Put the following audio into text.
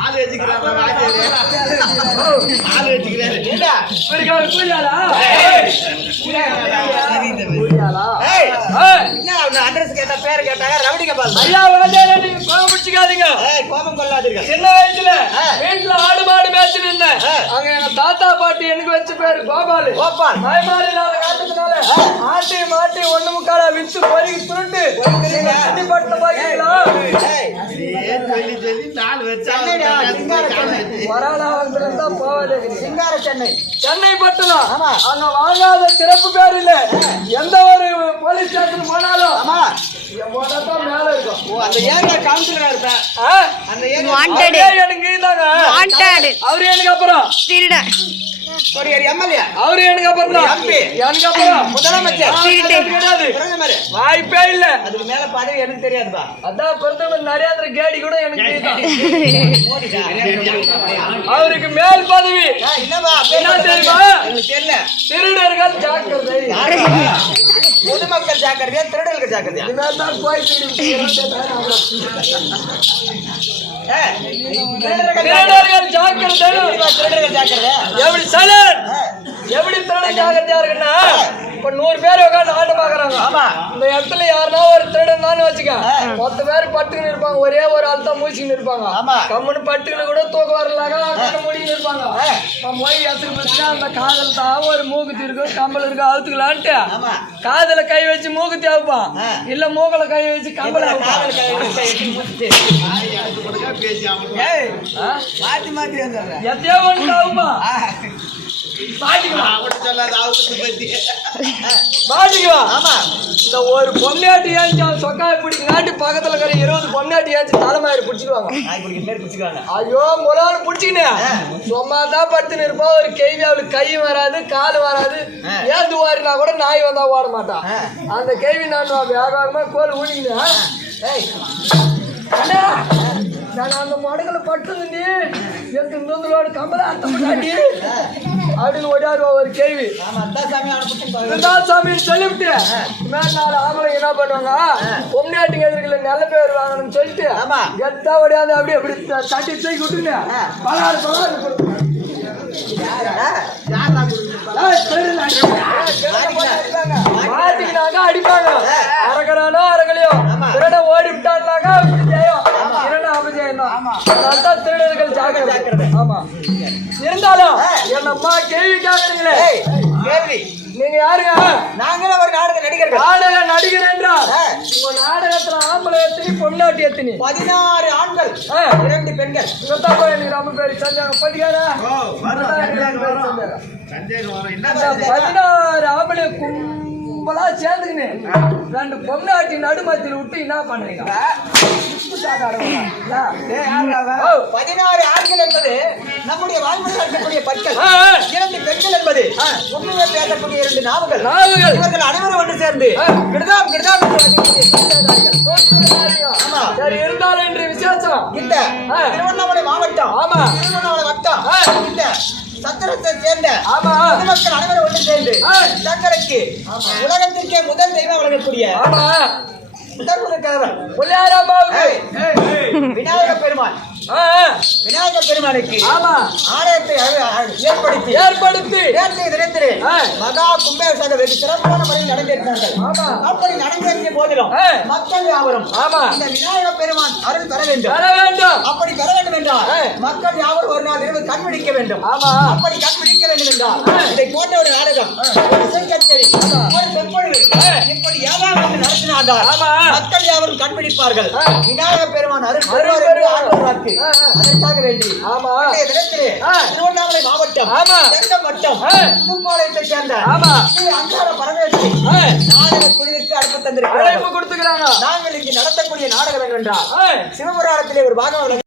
ஆள் வச்சுக்கிறாங்க பேர் கேட்டாங்க ரவுடி கபால் ஐயா கோபம் பிடிச்சிக்காதீங்க கோபம் கொள்ளாதீங்க சின்ன வயசுல ஆடு மாடு மேய்ச்சி நின்ன அங்க எங்க தாத்தா பாட்டி எனக்கு வச்சு பேரு கோபால் கோபால் தாய்மாரி இல்லாத காட்டுறதுனால ஆட்டி மாட்டி அடிபட்ட பாக்கீங்களா ஏய், சென்னைடா, சிங்கார சென்னை. சென்னை. சென்னை பட்டணம் ஆமா. அங்க வாங்காத சிறப்பு பேர் இல்ல. எந்த ஒரு போலீஸ் ஸ்டேஷன் போனாலும் ஆமா. மேல இருக்கும். அந்த ஏரியா கவுன்சிலரா இருப்பேன். அந்த ஏரியா எனக்கு. அவரு எனக்கு அப்புறம். ஒரு எம்எல்ஏ. அவரு எனக்கு அப்புறம் தான். எனக்கு அப்புறம் முதலமைச்சர். வாய்ப்பே இல்ல. அதுக்கு மேல பதவி எனக்கு தெரியாதுப்பா. அதான் பிரதமர் நரேந்திர கேடி கூட எனக்கு. அவருக்கு மேல் பதவி. ஆ, என்னப்பா? என்ன தெரியுமா? தெரியல. திருடர்கள் ஜாக்கிரதை? பொதுமக்கள் ஜாக்கிரதையா திருடர்கள் ஜாக்கிரதையா? போய் திருடர்கள் ஜாக்கிரதை. எப்படி சலன் எப்படி திருடன் ஜாக்கிரதையா இருக்குன்னா இப்ப நூறு பேர் உட்காந்து பாக்குறாங்க. ஆமா. இந்த இடத்துல யாருன்னா ஒரு திருடன் தான் வச்சுக்க மொத்த பேர் பட்டுக்குன்னு இருப்பாங்க. ஒரே ஒரு ஆள் தான் மூச்சுன்னு இருப்பாங்க. ஆமா. கம்முன்னு பட்டுக்குன்னு கூட தூக்க வரலாக கண்ணு மூடின்னு இருப்பாங்க. நம்ம போய் எத்துக்கு அந்த காதல் தான் ஒரு மூக்குத்தி இருக்கும் கம்பல் இருக்கு அழுத்துக்கலான்ட்டு ஆமா. காதுல கை வச்சு மூக்குத்தி அவுப்பான். இல்ல மூக்கல கை வச்சு கம்பல்? மாத்தி மாத்தி எத்தையோ ஒன்று அவுப்பான். ஆமா. இந்த ஒரு பொம்னாட்டி ஏஞ்சி சொக்காய பிடிக்கிறாட்டி பக்கத்துல இருக்கிற இருபது பொம்னாட்டி ஏஞ்சி பிடிச்சிக்குவாங்க. ஐயோ முலான்னு பிடிச்சிக்கினேன் சும்மா தான் படுத்துன்னு இருப்பான் ஒரு கேள்வி அவளுக்கு கை வராது கால் வராது. ஏந்து ஓடினா கூட நாய் வந்தா ஓட மாட்டான். அந்த கேள்வி நான் வியாபாரமா கோல் ஏய் அண்ணா! நான் அந்த மடகுல பட்டுதுண்டி எனக்கு நூந்தலோட கம்பல அர்த்தம் பண்ணாடி அப்படின்னு ஓடியாருவா ஒரு கேள்வி. சாமி சொல்லிவிட்டு மேல நாலு ஆம்பளை என்ன பண்ணுவாங்க? பொம்னாட்டிங்க எதிர்க்கல நல்ல பேர் வாங்கணும்னு சொல்லிட்டு ஓடியாந்து அப்படியே அப்படி த- தட்டி தூக்கி விட்டுங்க பலாறு பலாறு தெரியல, அடிப்பாங்க. மாட்டிக்கினாங்க அடிப்பாங்க. அரக்கறானோ அரக்கலையோ திருட ஓடி விட்டான்னாக்கா திருடர்கள் ஜாக்கிரதை. ஆமா. இருந்தாலும் என்னம்மா கேள்வி கேக்குறீங்களே ஏய் கேள்வி. நீங்க யாருங்க நாங்களும் ஒரு நாடக நடிகர்கள். நாடக நடிகர் என்றால். உங்க நாடகத்துல ஆம்பளை எத்தனை பொண்ணாட்டி எத்தனை? பதினாறு ஆண்கள் ஆ. இரண்டு பெண்கள். போய் எனக்கு ரொம்ப பேர் சந்தாங்க படிக்காரா பதினாறு ஆம்பளை கும்பலா சேர்ந்துக்கினு ரெண்டு பொண்ணாட்டி நடுமத்தில விட்டு என்ன பண்றீங்க ஓ. பதினாறு ஆண்கள் என்பது நம்முடைய வாழ்முறையில் இருக்கக்கூடிய பற்கள். இரண்டு பெண்கள் என்பது உண்மையை பேசக்கூடிய இரண்டு நாவுகள் நாவுகள். இவர்கள் அனைவரும் ஒன்று சேர்ந்து என்று வந்திருக்கிறது. ஆமா. சரி இருந்தாலும் இன்று விசேஷம் இந்த. திருவண்ணாமலை மாவட்டம் ஆமா. சத்திரத்தை சேர்ந்த ஆமா. பொதுமக்கள் அனைவரும் ஒன்று சேர்ந்து. தங்களுக்கு உலகத்திற்கே முதல் தெய்வம் வழங்கக்கூடிய விநாயக ஆ. விநாயக பெருமானுக்கு ஆமா. ஆலயத்தை ஏற்படுத்தி. ஏற்படுத்தி. நேற்றைய தினத்திலே. மகா கும்பாபிஷேகம் வெகு சிறப்பான முறையில் நடந்திருக்கிறார்கள். ஆமா. அப்படி நடந்தேறிய போதிலும். மக்கள் யாவரும் ஆமா. இந்த விநாயக பெருமான் அருள் பெற வேண்டும். வர வேண்டும். அப்படி பெற. மக்கள் யாவரும் ஒரு நாள் இரவு கண் விழிக்க வேண்டும் ஆமா அப்படி கண் விழிக்க வேண்டும் என்றால் இதை போன்ற ஒரு நாடகம் ஒரு இசை கச்சேரி ஒரு சொற்பொழிவு இப்படி நடத்தினால்தான் ஆமா. மக்கள் யாவரும் கண் விழிப்பார்கள் ஆ. விநாயக பெருமான் அருள் ஆ. அதற்காக வேண்டி ஆமா தினத்திலே. திருவண்ணாமலை மாவட்டம் ஆமா. வட்டம். புதுப்பாளையத்தை சேர்ந்த ஆமா அங்கார பரமேஸ்வரி நாடக குழுவிற்கு அழைப்பு தந்திருக்கிறார்கள் அழைப்பு கொடுத்துக்கிறாங்க நாங்கள் இங்கு நடத்தக்கூடிய நாடகம் என்னவென்றால் ஆ. சிவபுராணத்திலே ஒரு பாகம்.